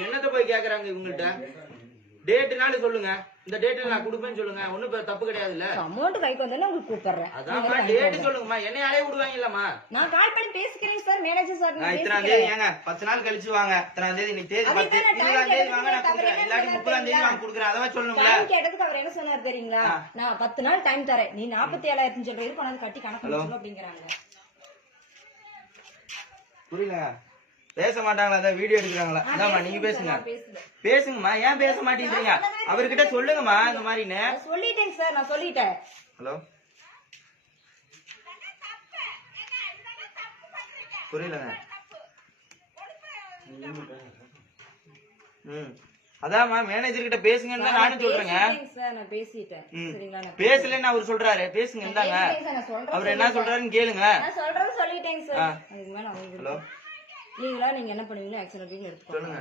என்னத்த போய் கேக்குறாங்க இவங்கள்ட்ட? டேட்னால சொல்லுங்க, இந்த டேட்ல நான் கொடுப்பேன்னு சொல்லுங்க, ஒண்ணும் தப்பு கிடையாதுல்ல. அமௌண்ட் கைக்கு வந்தாலும் உங்களுக்கு கூப்பிடுறேன். அதான்மா டேட் சொல்லுங்கம்மா, என்னைய அலைய விடுவாங்கல்லம்மா. நான் கால் பண்ணி பேசிக்கிறேன் சார், மேனேஜர் சார். நான் இத்தனாம் தேதி ஏங்க 10 நாள் கழிச்சு வாங்க, இத்தனாம் தேதி இன்னைக்கு தேதி 10 20ஆம் தேதி வாங்க நான் கொடுக்குறேன், இல்லாட்டி 30ஆம் தேதி வாங்க கொடுக்குறேன். அதவா சொல்லணும்ல. டைம் கேட்டதுக்கு அவர் என்ன சொன்னார் தெரியுங்களா? நான் 10 நாள் டைம் தரேன், நீ 47,000 சொல்றது கொண்டாந்து கட்டி கணக்கு சொல்லணும் அப்படிங்கறாங்க. புரியல, பேச மாட்டாங்களா? அதான் வீடியோ எடுக்கிறாங்களா? அதாம்மா நீங்க பேசுங்க, பேசுங்கம்மா. ஏன் பேச மாட்டேங்கிறீங்க? அவர்கிட்ட சொல்லுங்கம்மா இந்த மாதிரின்னு. சொல்லிட்டேன் சார், நான் சொல்லிட்டேன். ஹலோ, புரியலங்க. அதாம்மா மேனேஜர் கிட்ட பேசுங்கன்னு தான் நானும் சொல்றேங்க. நான் பேசிட்டேன். சரிங்களா? பேசலன்னு அவர் சொல்றாரு, பேசுங்க. இந்தாங்க அவர் என்ன சொல்றாருன்னு கேளுங்க. நான் சொல்றது சொல்லிட்டேன் சார். அதுக்கு மேல ஹலோ, நீங்களா நீங்க என்ன பண்ணுவீங்களோ ஆக்சன் எடுத்துக்கோங்க.